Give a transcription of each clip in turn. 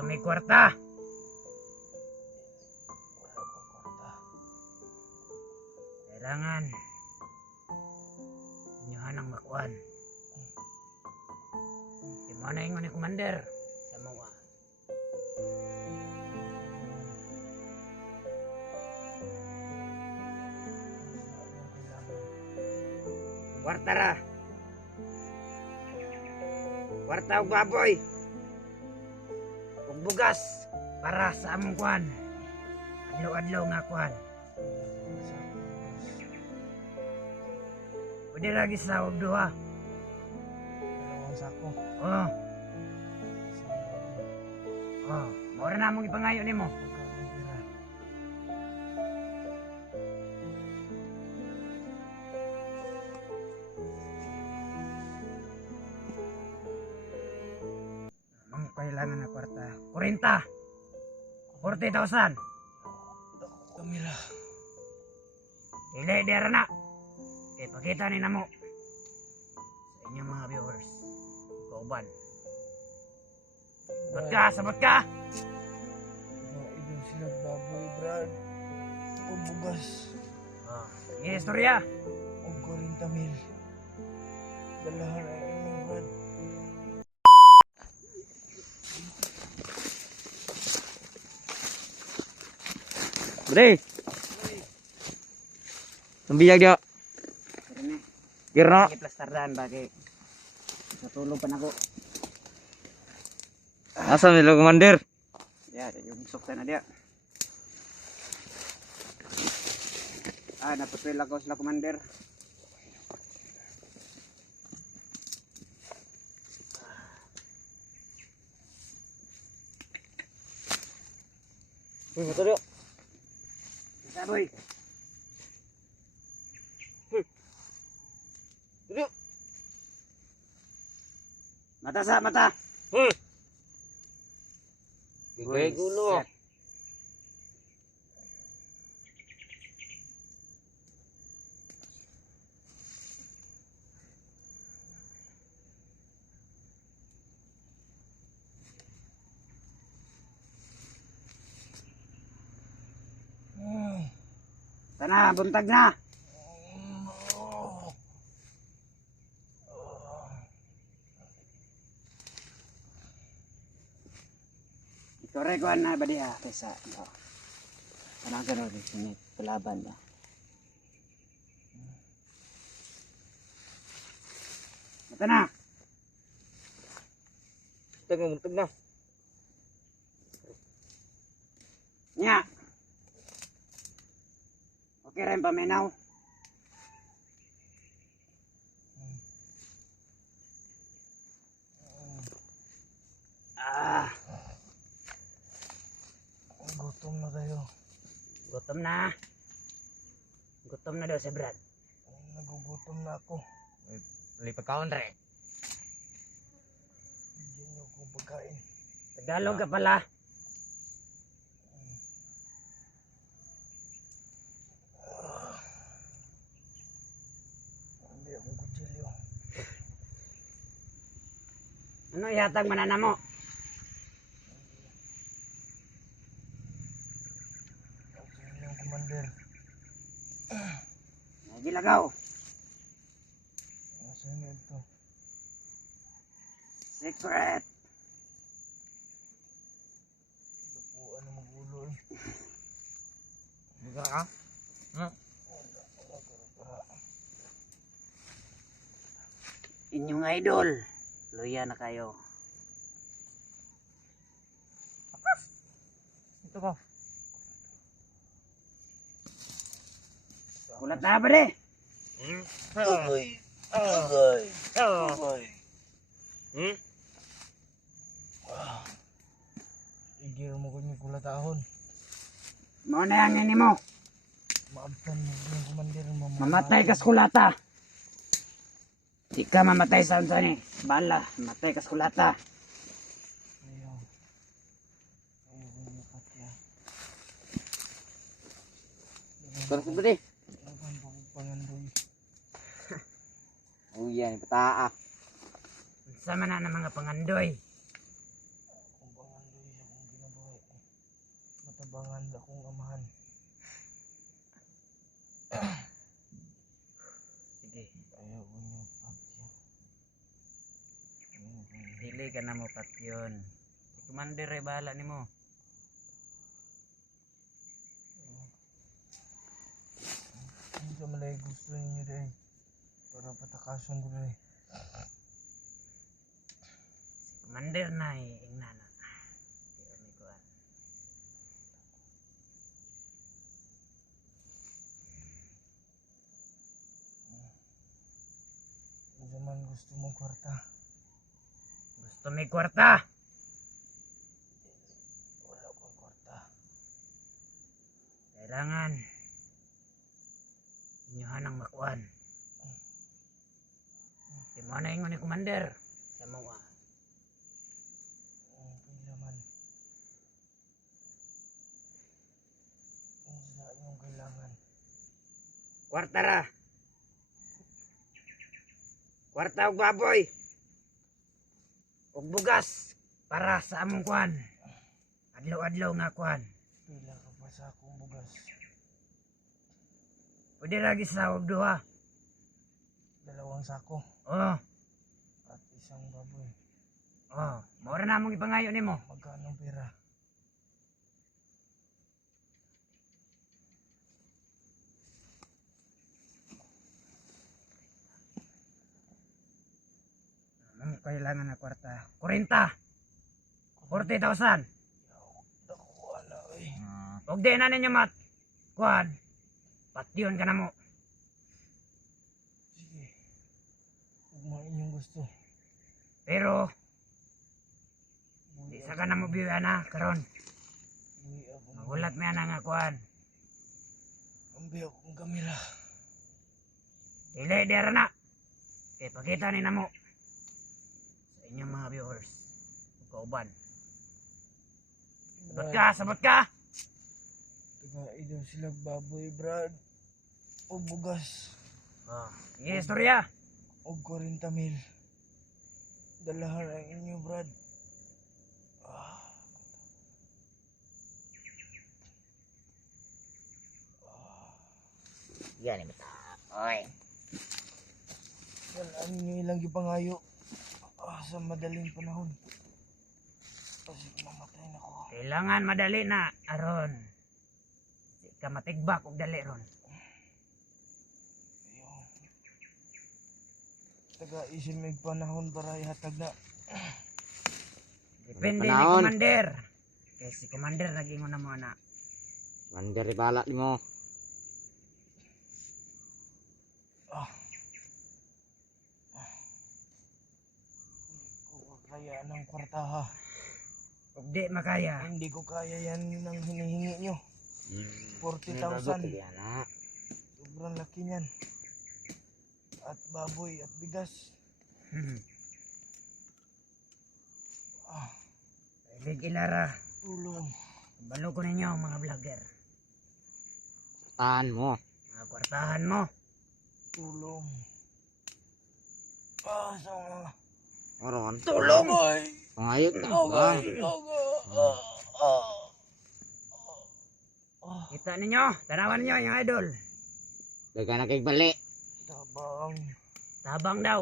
Gusto may kwarta. Wala akong kwarta. Kailangan inyohan ang makuan. Di mo na ingon ni Commander sa mga. Kwarta ra. Kwarta og baboy. Ug bugas para sa among kuan. Adlaw-adlaw nga kuan. Pwede lagi sa og duha. Dalawang sako. Oh, mora na mong ipangayo nimo. Magkano pera? Ang kailangan na kwarta. 40. 40,000. Kamila. Dili dera na. Okay, pakita ni namo sa inyong mga viewers. Kauban. Sabot ka! Idol sila baboy, Brad. O bugas. Oh, sige, istorya. O 40,000. Dalahan ang inyong, Brad. Bre. Tumbiyag dia. Kirno. Sige, plastardan bagay. Natulog pa na ko. Asa mi lo Commander? Ya, yung sukta na dia. Naputol ako sila Commander. Motor yo. Saboy. Duduk. Mata sa mata. Bigay gulo. Tana, buntag na. Koreguan na ba diha kaysa no. Anong gano'n rin palaban ba? Mata na. Muntag na. Nya. Okay rin paminaw. Gutom na tayo. Gutom na. Gutom na daw si Brad. Nagugutom na ako. Lipat kaon re. Bigyan niyo akong pagkain. Tagalog ka pala. Hindi akong kutsilyo. Ano ihatag manana mo? Ang inyong Commander. Nagilagaw. Nasaan na ito? Secret. Lupuan na magulo eh. Biga ka? Inyong idol. Luya na kayo. Ito ko. Kulat na ba de? Agay! Agay! Agay! Igil mo ko niyo kulatahon. Mo na yan nini mo. Maabtan mo yung Commander. Mamatay ka sa kulata. Di ka mamatay sa unsa ni. Bala, mamatay ka sa kulata. Ayaw. Ayaw ko niyo katya. Terus bre. Laban pa kong pangandoy. Uyan, pataa. Sama na ng mga pangandoy. Kung pangandoy sa tabangan akong amahan. Sige, Ayaw ko niyo patya. Ayaw ko niyo. dili ka na mo patyon. Si Commander ay bahala nimo. Ano sa malay gusto ninyo dahil para patakasan ko dahil. Si Commander na ingnana. Pero may kuan. Ano sa man gusto mong kwarta. Gusto may kwarta. Wala akong kwarta. Kailangan inyohan ang makuan. Di mo na ingon ni Commander. Sa mga. Kailangan. Ano sa inyong kailangan. Kwarta ra. Kwarta og baboy. Og bugas para sa among kuan. Adlaw-adlaw nga kuan. Pila ka pa sa akong bugas. Pwede ra gisa og duha. 2 sako Oh, at isang baboy. oh, mao ra namong ipangayo nimo. Magkano pera? Ang kailangan na kwarta. 40. 40,000. Nakuha na eh. Og di na ninyo mat. Kuan. Patyon ka na mo. Sige. Huwag mo inyong gusto. Pero Buhi di sa ka na mo biya na karon. Buhi ako. Magulat mo yan nga kuan. Ambi akong kamera. Dili dera na. Kay pakita ni namo sa inyong mga viewers. Kauban. Sabot ka, sabot ka. Taga-idaw sila baboy, Brad. O bugas. Oh, sige istorya. O 40,000. Dalahan ang inyo, Brad. Ah. Yan ito. Oy. Dalaan ninyo ilang gipangayo. Sa madaling panahon. Kasi mamatay na ko. Kailangan madali na aron. Di ka matigbak og dali ron. Ayun. Taga-isin may panahon para ihatag na. Depende ni Panahon. Commander. Kay si Commander nagingon na mo na. Mandiri balak mo. Ah. Hindi ko kaya ng kwartaha. Ug di makaya. Hindi ko kaya yan ng hinihingi nyo. 40,000. Yan na. Sobrang laki niyan. At baboy at bigas. Ah, Big Ilara. tulong. Balo ko ninyo mga vlogger. Tahan mo. Mga kwartahan mo. Tulong. Sa mga... Oron. Tulong! Boy! Pangayot na. Okay! Kita ninyo. Tanawan ninyo yung idol. Daga na kay bali. Tabang. Tabang daw.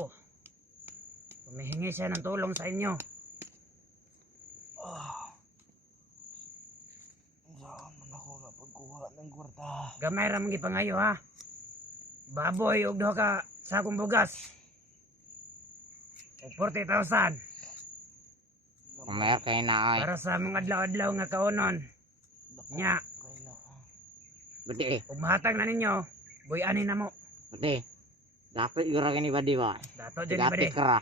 Humihingi siya ng tulong sa inyo. Saan man ako napagkuha ng kwarta? Gamay ra mong gipangayo ha. Baboy og duha ka sakong bugas. Og 40,000 Kumaya kay na ay. para sa mga adlaw-adlaw nga kaunon. Nya, Kaya na. Bati eh. ug mahatag na ninyo, boy ani na mo. Bati. Dapat igura ka ni Badi ba? Dato dyan ba Dapat kara.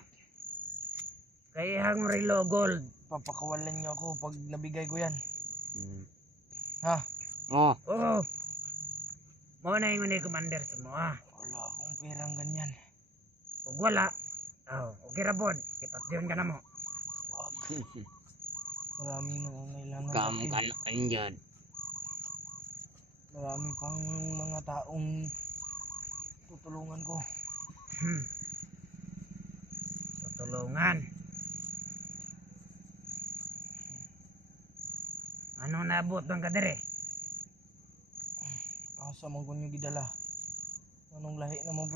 Kay hang relo gold. Papakawalan niyo ako pag nabigay ko yan. Ha? Oh. Oo. Mo na ingon ni Commander sa mo ha. Wala akong perang ganyan. Ug wala. Oh, okay ra bod. Kipatyon ka na mo. Wag. Marami nangangailangan sa Kamu akin. kan anjan. Marami pang mga taong tutulungan ko. Tutulungan. Anong naabot bang kadere? Asa man kun yung gidala. Anong lahi na mo